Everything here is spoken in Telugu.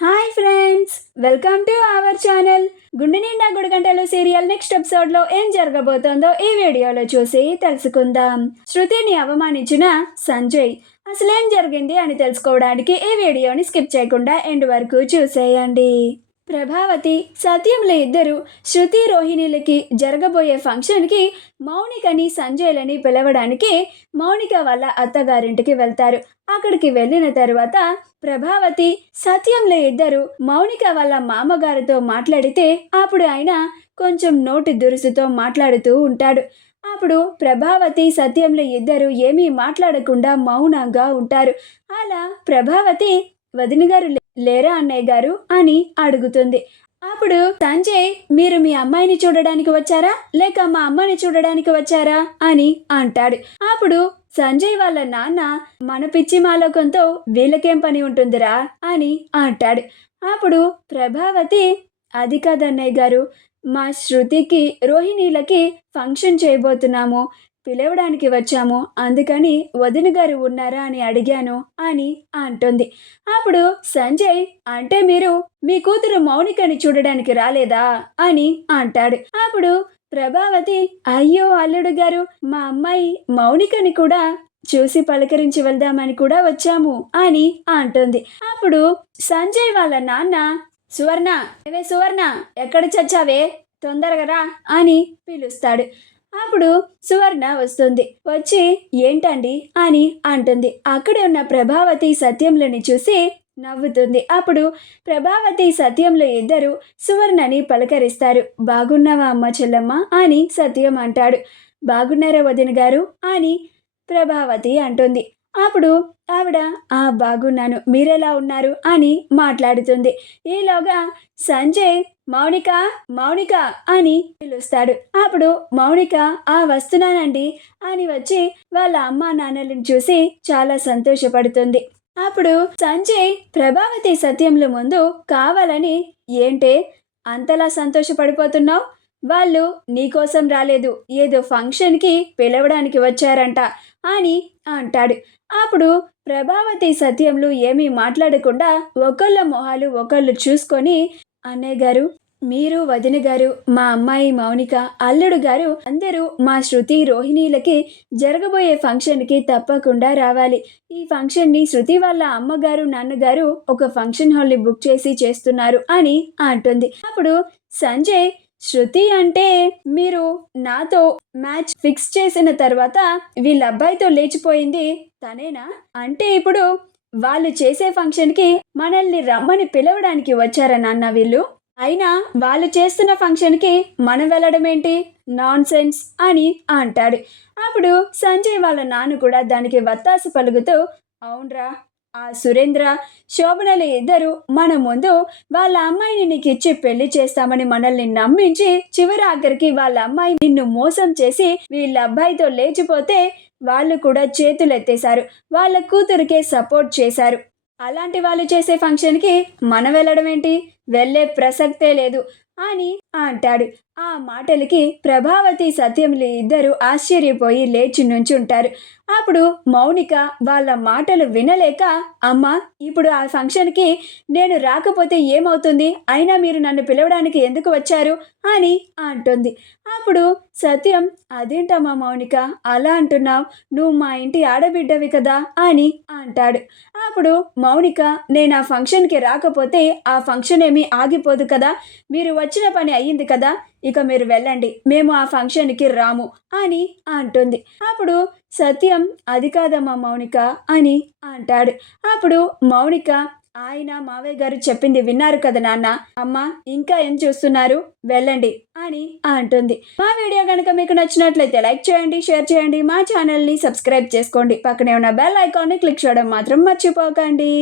Hi friends, welcome to our channel. గుండె నిండా గుడిగంటలు సీరియల్ నెక్స్ట్ ఎపిసోడ్లో ఏం జరగబోతోందో ఈ వీడియోలో చూసి తెలుసుకుందాం. శృతిని అవమానించిన సంజయ్ అసలేం జరిగింది అని తెలుసుకోవడానికి ఈ వీడియోని స్కిప్ చేయకుండా ఎండ్ వరకు చూసేయండి. ప్రభావతి, సత్యంల ఇద్దరు శృతి రోహిణిలకి జరగబోయే ఫంక్షన్కి మౌనికని సంజయ్లని పిలవడానికి మౌనిక వాళ్ళ అత్తగారింటికి వెళ్తారు. అక్కడికి వెళ్ళిన తర్వాత ప్రభావతి, సత్యంల ఇద్దరు మౌనిక వాళ్ళ మామగారితో మాట్లాడితే అప్పుడు ఆయన కొంచెం నోటి దురుసుతో మాట్లాడుతూ ఉంటాడు. అప్పుడు ప్రభావతి, సత్యంల ఇద్దరు ఏమీ మాట్లాడకుండా మౌనంగా ఉంటారు. అలా ప్రభావతి, వదిన గారు లేరా అన్నయ్య గారు అని అడుగుతుంది. అప్పుడు సంజయ్, మీరు మీ అమ్మాయిని చూడడానికి వచ్చారా లేక మా అమ్మని చూడడానికి వచ్చారా అని అంటాడు. అప్పుడు సంజయ్ వాళ్ళ నాన్న, మన పిచ్చి మాలోకంతో వీళ్ళకేం పని ఉంటుందిరా అని అంటాడు. అప్పుడు ప్రభావతి, అది కాదన్నయ్య గారు, మా శృతికి రోహిణీలకి ఫంక్షన్ చేయబోతున్నాము, పిలవడానికి వచ్చాము, అందుకని వదిన గారు ఉన్నారా అని అడిగాను అని అంటుంది. అప్పుడు సంజయ్, అంటే మీరు మీ కూతురు మౌనికని చూడడానికి రాలేదా అని అంటాడు. అప్పుడు ప్రభావతి, అయ్యో అల్లుడు గారు, మా అమ్మాయి మౌనికని కూడా చూసి పలకరించి వెళ్దామని కూడా వచ్చాము అని అంటుంది. అప్పుడు సంజయ్ వాళ్ళ నాన్న, సువర్ణ, ఏవే సువర్ణ, ఎక్కడ చచ్చావే, తొందరగా రా అని పిలుస్తాడు. అప్పుడు సువర్ణ వస్తుంది. వచ్చి ఏంటండి అని అంటుంది. అక్కడే ఉన్న ప్రభావతి సత్యంలని చూసి నవ్వుతుంది. అప్పుడు ప్రభావతి, సత్యంలో ఇద్దరు సువర్ణని పలకరిస్తారు. బాగున్నావా అమ్మ చెల్లమ్మ అని సత్యం అంటాడు. బాగున్నారా వదిన గారు అని ప్రభావతి అంటుంది. అప్పుడు ఆవిడ, బాగున్నాను, మీరెలా ఉన్నారు అని మాట్లాడుతుంది. ఈలోగా సంజయ్, మౌనిక, మౌనిక అని పిలుస్తాడు. అప్పుడు మౌనిక, వస్తున్నానండి అని వచ్చి వాళ్ళ అమ్మా నాన్నలను చూసి చాలా సంతోషపడుతుంది. అప్పుడు సంజయ్ ప్రభావతి సత్యంల ముందు కావాలని, ఏంటే అంతలా సంతోషపడిపోతున్నావు, వాళ్ళు నీకోసం రాలేదు, ఏదో ఫంక్షన్కి పిలవడానికి వచ్చారంట అని అంటాడు. అప్పుడు ప్రభావతి, సత్యంలు ఏమీ మాట్లాడకుండా ఒకళ్ళ మొహాలు ఒకళ్ళు చూసుకొని, అన్నయ్య గారు, మీరు, వదిన గారు, మా అమ్మాయి మౌనిక, అల్లుడు గారు అందరూ మా శృతి రోహిణీలకి జరగబోయే ఫంక్షన్కి తప్పకుండా రావాలి. ఈ ఫంక్షన్ని శృతి వాళ్ళ అమ్మగారు నాన్నగారు ఒక ఫంక్షన్ హాల్ని బుక్ చేసి చేస్తున్నారు అని అంటుంది. అప్పుడు సంజయ్, శృతి అంటే మీరు నాతో మ్యాచ్ ఫిక్స్ చేసిన తర్వాత వీళ్ళ అబ్బాయితో లేచిపోయింది తనేనా? అంటే ఇప్పుడు వాళ్ళు చేసే ఫంక్షన్కి మనల్ని రమ్మని పిలవడానికి వచ్చారా నాన్న వీళ్ళు? అయినా వాళ్ళు చేస్తున్న ఫంక్షన్కి మనం వెళ్ళడం ఏంటి, నాన్ సెన్స్ అని అంటాడు. అప్పుడు సంజయ్ వాళ్ళ నాన్న కూడా దానికి వత్తాసు పలుకుతూ, అవునరా, ఆ సురేంద్ర, శోభనలు ఇద్దరు మన ముందు వాళ్ళ అమ్మాయిని నీకు ఇచ్చి పెళ్లి చేస్తామని మనల్ని నమ్మించి చివరి ఆఖరికి వాళ్ళ అమ్మాయి నిన్ను మోసం చేసి వీళ్ళ అబ్బాయితో లేచిపోతే వాళ్ళు కూడా చేతులు ఎత్తేశారు, వాళ్ళ కూతురికే సపోర్ట్ చేశారు. అలాంటి వాళ్ళు చేసే ఫంక్షన్కి మనం వెళ్ళడం ఏంటి, వెళ్ళే ప్రసక్తే లేదు అని అంటాడు. ఆ మాటలకి ప్రభావతి, సత్యంలు ఇద్దరు ఆశ్చర్యపోయి లేచి నుంచుంటారు. అప్పుడు మౌనిక వాళ్ళ మాటలు వినలేక, అమ్మ, ఇప్పుడు ఆ ఫంక్షన్కి నేను రాకపోతే ఏమవుతుంది, అయినా మీరు నన్ను పిలవడానికి ఎందుకు వచ్చారు అని అంటుంది. అప్పుడు సత్యం, అదేంటమ్మా మౌనిక అలా అంటున్నావు, నువ్వు మా ఇంటి ఆడబిడ్డవి కదా అని అంటాడు. అప్పుడు మౌనిక, నేను ఆ ఫంక్షన్కి రాకపోతే ఆ ఫంక్షన్ ఏమీ ఆగిపోదు కదా, మీరు వచ్చిన పని అయ్యింది కదా, ఇక మీరు వెళ్ళండి, మేము ఆ ఫంక్షన్కి రాము అని అంటుంది. అప్పుడు సత్యం, అది కాదమ్మా మౌనిక అని అంటాడు. అప్పుడు మౌనిక, ఆయన మావయ్య గారు చెప్పింది విన్నారు కదా నాన్న, అమ్మ ఇంకా ఏం చూస్తున్నారు, వెళ్ళండి అని అంటుంది. మా వీడియో కనుక మీకు నచ్చినట్లయితే లైక్ చేయండి, షేర్ చేయండి, మా ఛానల్ని సబ్స్క్రైబ్ చేసుకోండి, పక్కనే ఉన్న బెల్ ఐకాన్ని క్లిక్ చేయడం మాత్రం మర్చిపోకండి.